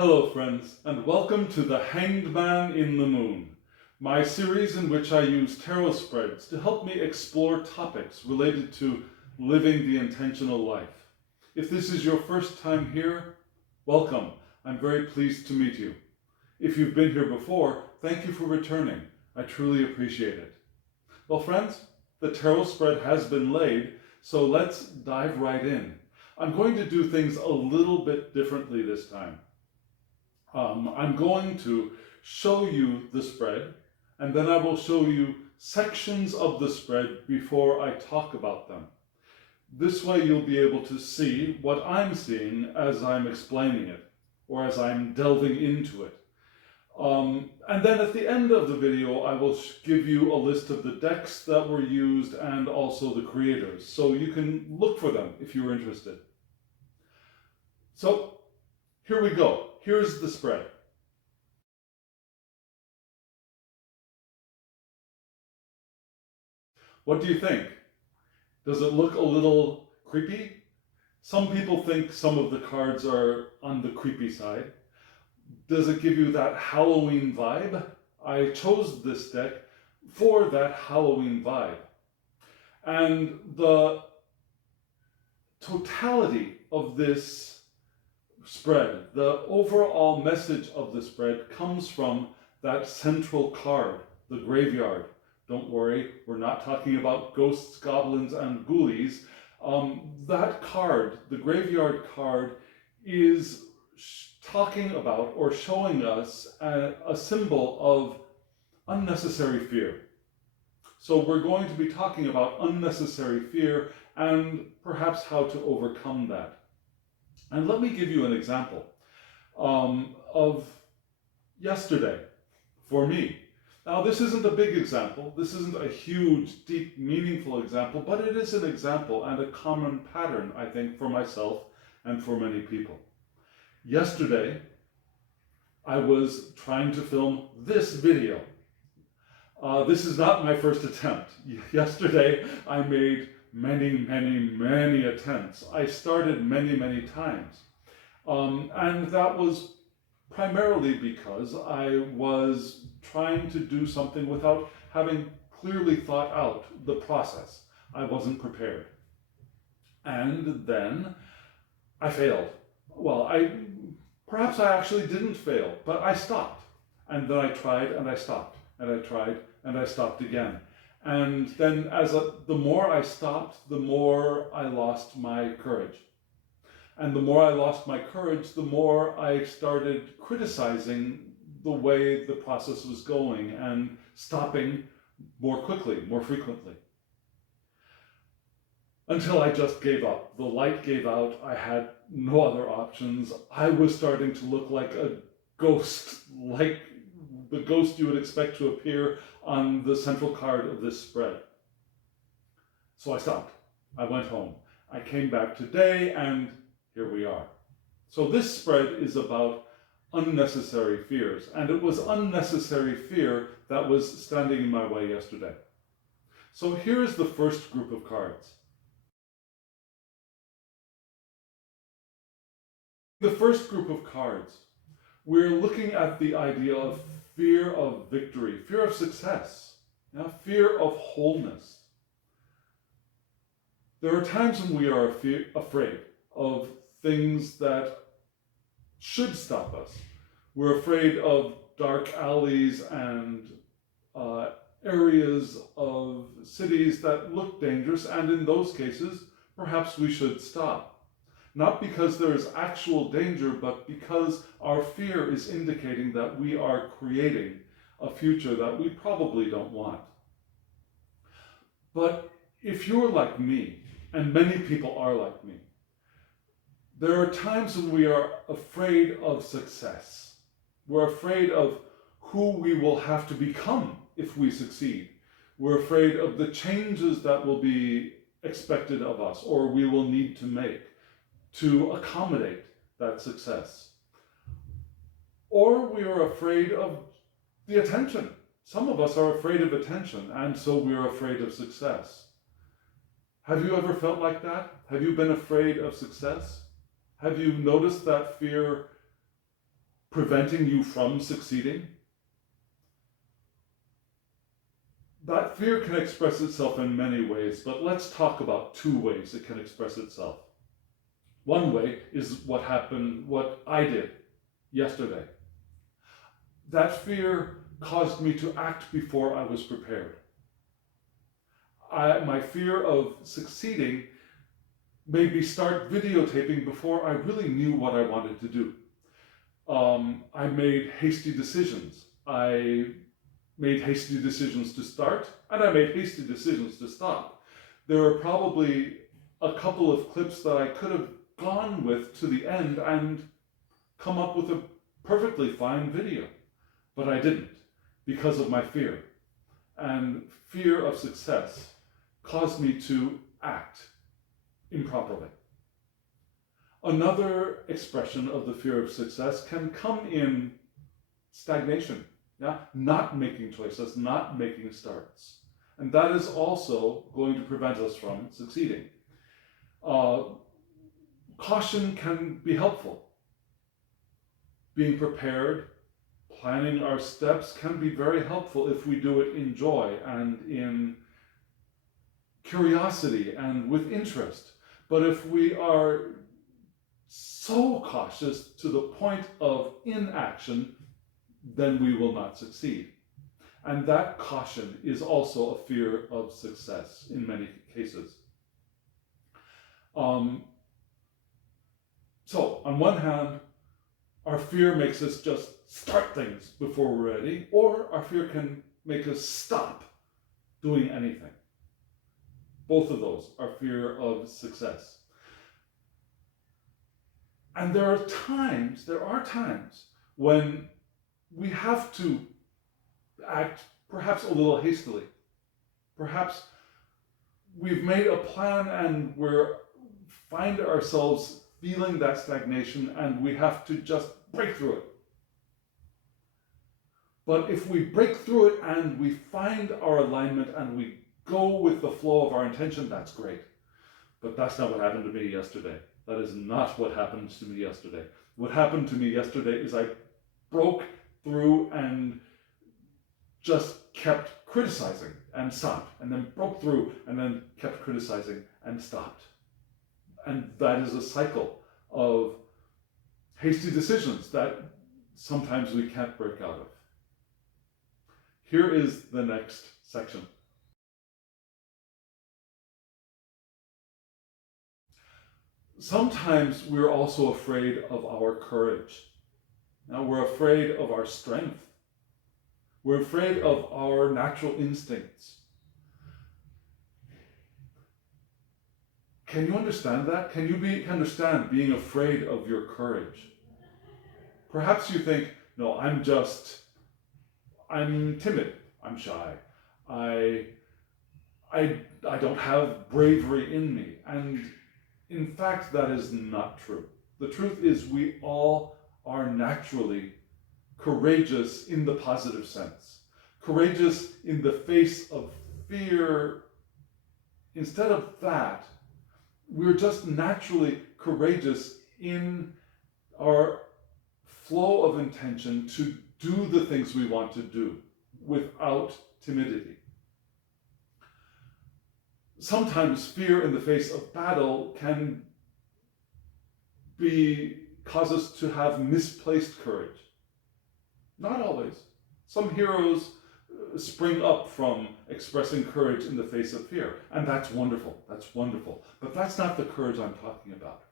Hello friends, and welcome to The Hanged Man in the Moon, my series in which I use tarot spreads to help me explore topics related to living the intentional life. If this is your first time here, welcome. I'm very pleased to meet you. If you've been here before, thank you for returning. I truly appreciate it. Well friends, the tarot spread has been laid, so let's dive right in. I'm going to do things a little bit differently this time. I'm going to show you the spread, and then I will show you sections of the spread before I talk about them. This way you'll be able to see what I'm seeing as I'm explaining it, or as I'm delving into it. And then at the end of the video, I will give you a list of the decks that were used and also the creators, so you can look for them if you're interested. So here we go. Here's the spread. What do you think? Does it look a little creepy? Some people think some of the cards are on the creepy side. Does it give you that Halloween vibe? I chose this deck for that Halloween vibe. And the totality of this spread, the overall message of the spread comes from that central card, the graveyard. Don't worry, we're not talking about ghosts, goblins, and ghoulies. That card, the graveyard card, is talking about or showing us a symbol of unnecessary fear. So we're going to be talking about unnecessary fear and perhaps how to overcome that. And let me give you an example of yesterday for me. Now, this isn't a big example. This isn't a huge, deep, meaningful example, but it is an example and a common pattern, I think, for myself and for many people. Yesterday, I was trying to film this video. This is not my first attempt. Yesterday, I made many attempts. I started many times. And that was primarily because I was trying to do something without having clearly thought out the process. I wasn't prepared. And then I failed. Well, perhaps I actually didn't fail, but I stopped. And then I tried and I stopped. And I tried and I stopped again. And then the more I stopped, the more I lost my courage. And the more I lost my courage, the more I started criticizing the way the process was going and stopping more quickly, more frequently. Until I just gave up. The light gave out. I had no other options. I was starting to look like a ghost, like the ghost you would expect to appear on the central card of this spread. So I stopped. I went home. I came back today and here we are. So this spread is about unnecessary fears, and it was unnecessary fear that was standing in my way yesterday. So here's the first group of cards. The first group of cards, we're looking at the idea of fear of victory, fear of success, fear of wholeness. There are times when we are afraid of things that should stop us. We're afraid of dark alleys and areas of cities that look dangerous, and in those cases, perhaps we should stop. Not because there is actual danger, but because our fear is indicating that we are creating a future that we probably don't want. But if you're like me, and many people are like me, there are times when we are afraid of success. We're afraid of who we will have to become if we succeed. We're afraid of the changes that will be expected of us or we will need to make to accommodate that success. Or we are afraid of the attention. Some of us are afraid of attention, and so we're afraid of success. Have you ever felt like that? Have you been afraid of success? Have you noticed that fear preventing you from succeeding, that fear can express itself in many ways, but let's talk about two ways it can express itself. One way is what I did yesterday. That fear caused me to act before I was prepared. My fear of succeeding made me start videotaping before I really knew what I wanted to do. I made hasty decisions. I made hasty decisions to start, and I made hasty decisions to stop. There are probably a couple of clips that I could have gone with to the end and come up with a perfectly fine video, but I didn't because of my fear. And fear of success caused me to act improperly. Another expression of the fear of success can come in stagnation, not making choices, not making starts. And that is also going to prevent us from succeeding. Caution can be helpful. Being prepared, planning our steps can be very helpful if we do it in joy and in curiosity and with interest. But if we are so cautious to the point of inaction, then we will not succeed. And that caution is also a fear of success in many cases. So, on one hand, our fear makes us just start things before we're ready, or our fear can make us stop doing anything. Both of those are fear of success. And there are times when we have to act perhaps a little hastily. Perhaps we've made a plan and we find ourselves feeling that stagnation and we have to just break through it. But if we break through it and we find our alignment and we go with the flow of our intention, that's great. But that's not what happened to me yesterday. That is not what happened to me yesterday. What happened to me yesterday is I broke through and just kept criticizing and stopped, and then broke through and then kept criticizing and stopped. And that is a cycle of hasty decisions that sometimes we can't break out of. Here is the next section. Sometimes we're also afraid of our courage. Now, we're afraid of our strength. We're afraid of our natural instincts. Can you understand that? Can you understand being afraid of your courage? Perhaps you think, no, I'm timid, I'm shy, I don't have bravery in me. And in fact, that is not true. The truth is we all are naturally courageous in the positive sense. Courageous in the face of fear. Instead of that, we're just naturally courageous in our flow of intention to do the things we want to do without timidity. Sometimes fear in the face of battle can cause us to have misplaced courage. Not always. Some heroes spring up from expressing courage in the face of fear, and that's wonderful. That's wonderful. But that's not the courage I'm talking about.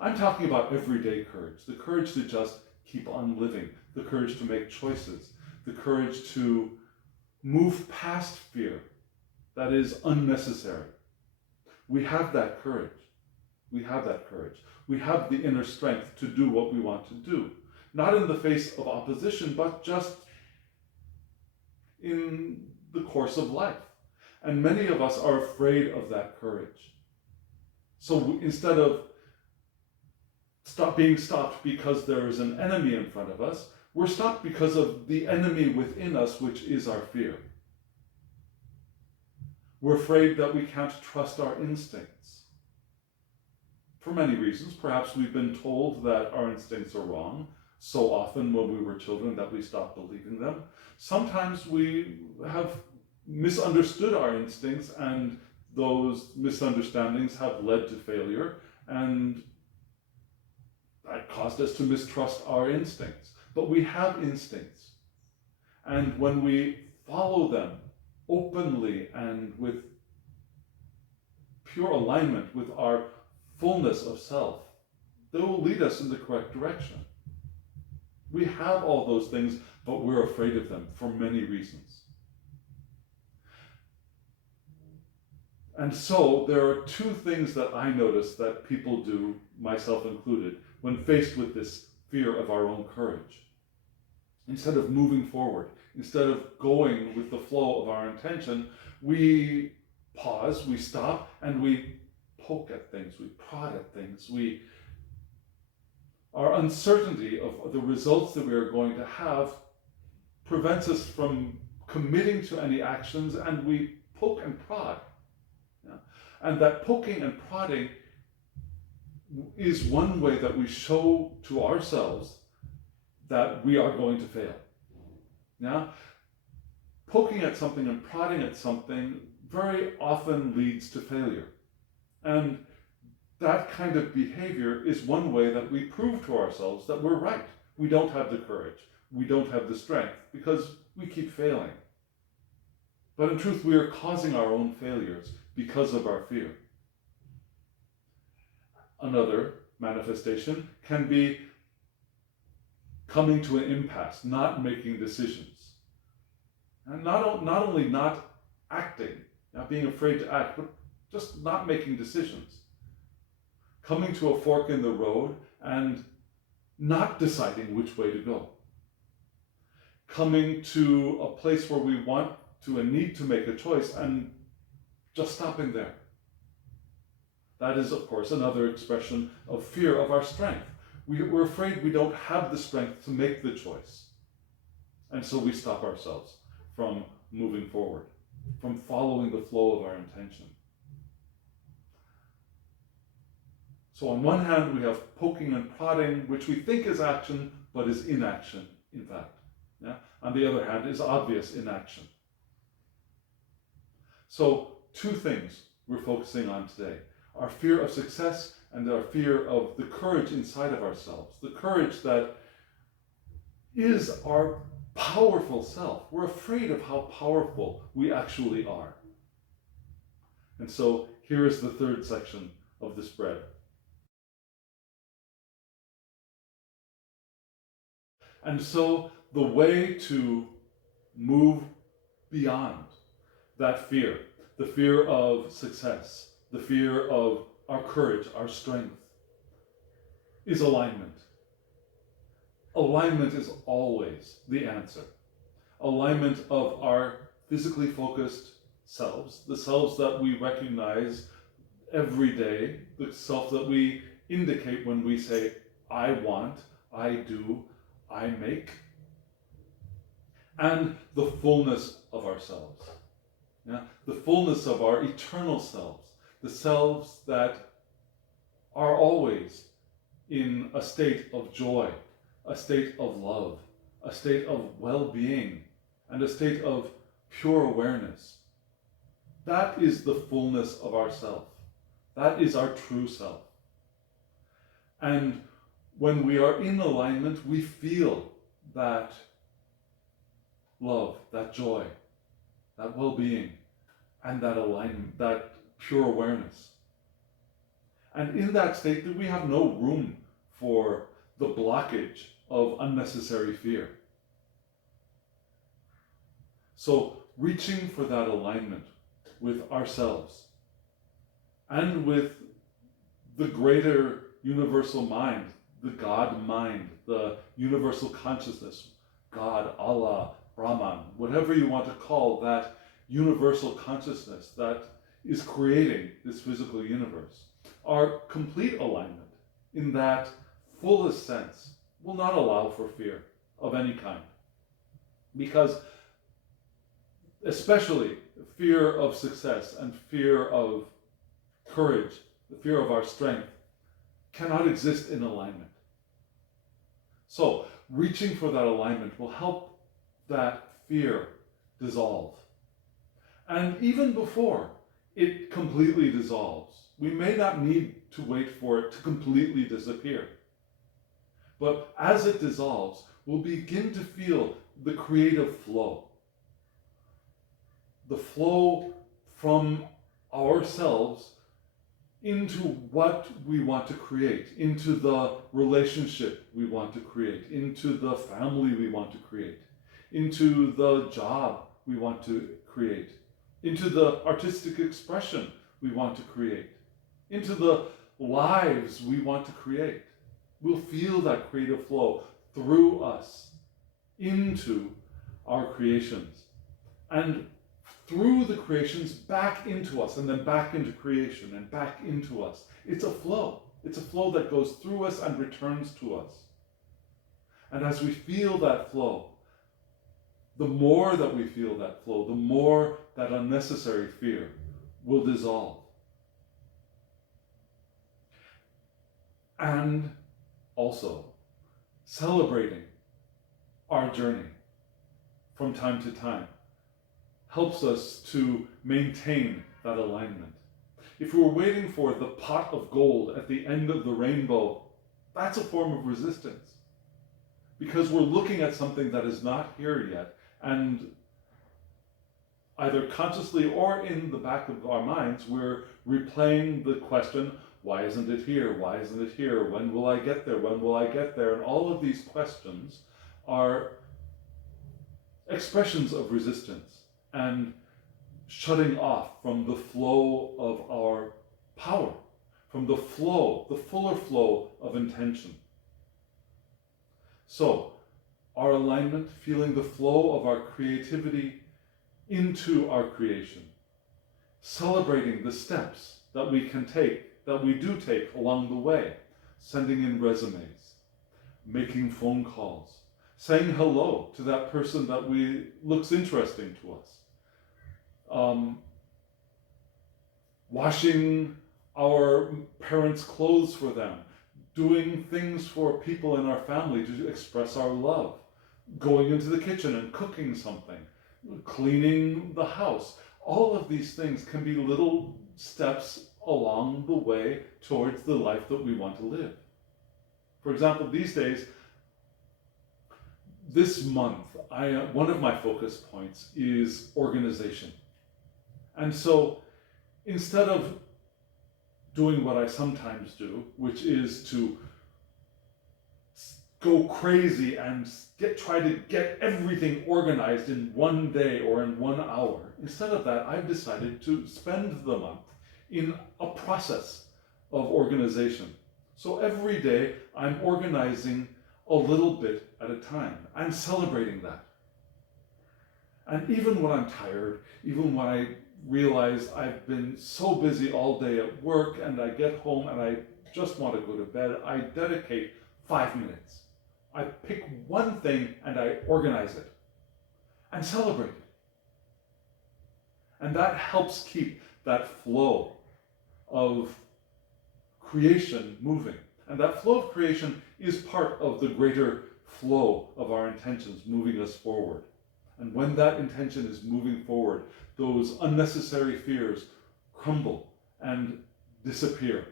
I'm talking about everyday courage, the courage to just keep on living, the courage to make choices, the courage to move past fear that is unnecessary. We have that courage. We have that courage. We have the inner strength to do what we want to do, not in the face of opposition, but just in the course of life. And many of us are afraid of that courage. So instead of being stopped because there is an enemy in front of us, we're stopped because of the enemy within us, which is our fear. We're afraid that we can't trust our instincts. For many reasons. Perhaps we've been told that our instincts are wrong, so often when we were children that we stopped believing them. Sometimes we have misunderstood our instincts, and those misunderstandings have led to failure, and that caused us to mistrust our instincts. But we have instincts, and when we follow them openly and with pure alignment with our fullness of self, they will lead us in the correct direction. We have all those things, but we're afraid of them for many reasons. And so there are two things that I notice that people do, myself included, when faced with this fear of our own courage. Instead of moving forward, instead of going with the flow of our intention, we pause, we stop, and we poke at things, we prod at things. Our uncertainty of the results that we are going to have prevents us from committing to any actions, and we poke and prod. Yeah? And that poking and prodding is one way that we show to ourselves that we are going to fail. Yeah? Poking at something and prodding at something very often leads to failure. And that kind of behavior is one way that we prove to ourselves that we're right. We don't have the courage. We don't have the strength because we keep failing. But in truth, we are causing our own failures because of our fear. Another manifestation can be coming to an impasse, not making decisions. And not only not acting, not being afraid to act, but just not making decisions. Coming to a fork in the road and not deciding which way to go. Coming to a place where we want to and need to make a choice and just stopping there. That is, of course, another expression of fear of our strength. We're afraid we don't have the strength to make the choice. And so we stop ourselves from moving forward, from following the flow of our intention. So on one hand, we have poking and prodding, which we think is action, but is inaction, in fact. Yeah? On the other hand, is obvious inaction. So two things we're focusing on today. Our fear of success and our fear of the courage inside of ourselves. The courage that is our powerful self. We're afraid of how powerful we actually are. And so here is the third section of the spread. And so the way to move beyond that fear, the fear of success, the fear of our courage, our strength, is alignment. Alignment is always the answer. Alignment of our physically focused selves, the selves that we recognize every day, the self that we indicate when we say, I want, I do, I make, and the fullness of ourselves. Yeah? The fullness of our eternal selves, the selves that are always in a state of joy, a state of love, a state of well-being, and a state of pure awareness. That is the fullness of ourself. That is our true self. And when we are in alignment, we feel that love, that joy, that well-being, and that alignment, that pure awareness. And in that state, we have no room for the blockage of unnecessary fear. So reaching for that alignment with ourselves and with the greater universal mind, the God mind, the universal consciousness, God, Allah, Brahman, whatever you want to call that universal consciousness that is creating this physical universe. Our complete alignment in that fullest sense will not allow for fear of any kind. Because especially fear of success and fear of courage, the fear of our strength, cannot exist in alignment. So reaching for that alignment will help that fear dissolve. And even before it completely dissolves, we may not need to wait for it to completely disappear. But as it dissolves, we'll begin to feel the creative flow. The flow from ourselves into what we want to create, into the relationship we want to create, into the family we want to create, into the job we want to create, into the artistic expression we want to create, into the lives we want to create. We'll feel that creative flow through us into our creations, and through the creations back into us, and then back into creation and back into us. It's a flow. It's a flow that goes through us and returns to us. And as we feel that flow, the more that we feel that flow, the more that unnecessary fear will dissolve. And also celebrating our journey from time to time helps us to maintain that alignment. If we're waiting for the pot of gold at the end of the rainbow, that's a form of resistance, because we're looking at something that is not here yet, and either consciously or in the back of our minds, we're replaying the question, why isn't it here? Why isn't it here? When will I get there? When will I get there? And all of these questions are expressions of resistance and shutting off from the flow of our power, from the flow, the fuller flow of intention. So, our alignment, feeling the flow of our creativity into our creation, celebrating the steps that we can take, that we do take along the way, sending in resumes, making phone calls, saying hello to that person that looks interesting to us, washing our parents' clothes for them, doing things for people in our family to express our love, going into the kitchen and cooking something, cleaning the house. All of these things can be little steps along the way towards the life that we want to live. For example, these days, this month, one of my focus points is organization. And so instead of doing what I sometimes do, which is to go crazy and try to get everything organized in one day or in 1 hour, instead of that, I've decided to spend the month in a process of organization. So every day I'm organizing a little bit at a time and celebrating that. And even when I'm tired, even when I realize I've been so busy all day at work and I get home and I just want to go to bed, I dedicate 5 minutes. I pick one thing and I organize it and celebrate it. And that helps keep that flow of creation moving. And that flow of creation is part of the greater flow of our intentions moving us forward. And when that intention is moving forward, those unnecessary fears crumble and disappear.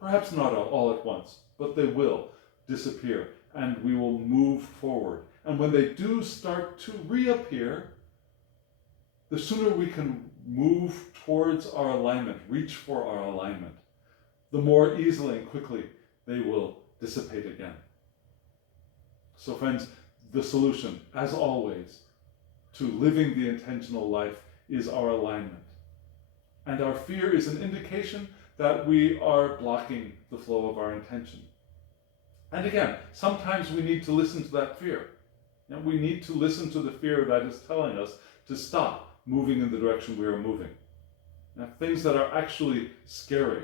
Perhaps not all at once, but they will disappear and we will move forward. And when they do start to reappear, the sooner we can move towards our alignment, reach for our alignment, the more easily and quickly they will dissipate again. So friends, the solution, as always, to living the intentional life is our alignment. And our fear is an indication that we are blocking the flow of our intention. And again, sometimes we need to listen to that fear. And we need to listen to the fear that is telling us to stop moving in the direction we are moving. Now, things that are actually scary.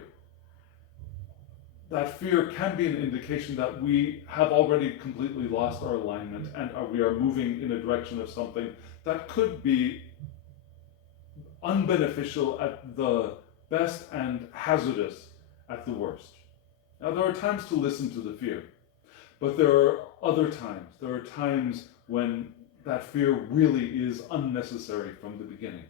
That fear can be an indication that we have already completely lost our alignment and we are moving in a direction of something that could be unbeneficial at the best and hazardous at the worst. Now, there are times to listen to the fear, But there are other times. There are times when that fear really is unnecessary from the beginning.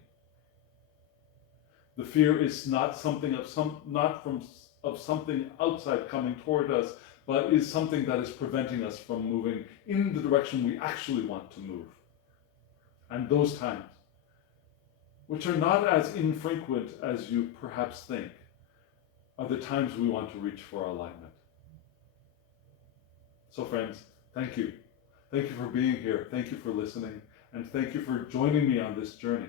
The fear is not something of something outside coming toward us, but is something that is preventing us from moving in the direction we actually want to move. And those times, which are not as infrequent as you perhaps think, are the times we want to reach for alignment. So friends, thank you. Thank you for being here. Thank you for listening. And thank you for joining me on this journey.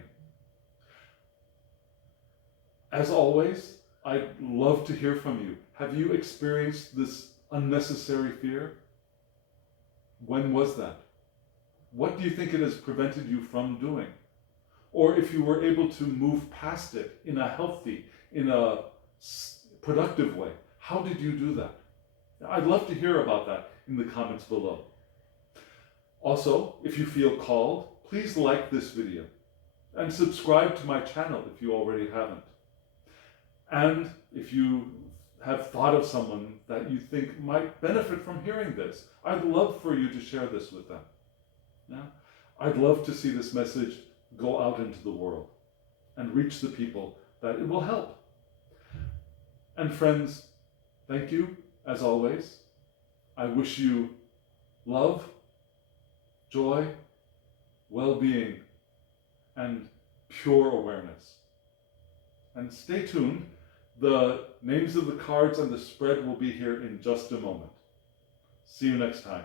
As always, I'd love to hear from you. Have you experienced this unnecessary fear? When was that? What do you think it has prevented you from doing? Or if you were able to move past it in a healthy, in a productive way, how did you do that? I'd love to hear about that in the comments below. Also, if you feel called, please like this video and subscribe to my channel if you already haven't. And if you have thought of someone that you think might benefit from hearing this, I'd love for you to share this with them. Yeah? I'd love to see this message go out into the world and reach the people that it will help. And friends, thank you, as always. I wish you love, joy, well-being, and pure awareness. And stay tuned. The names of the cards and the spread will be here in just a moment. See you next time.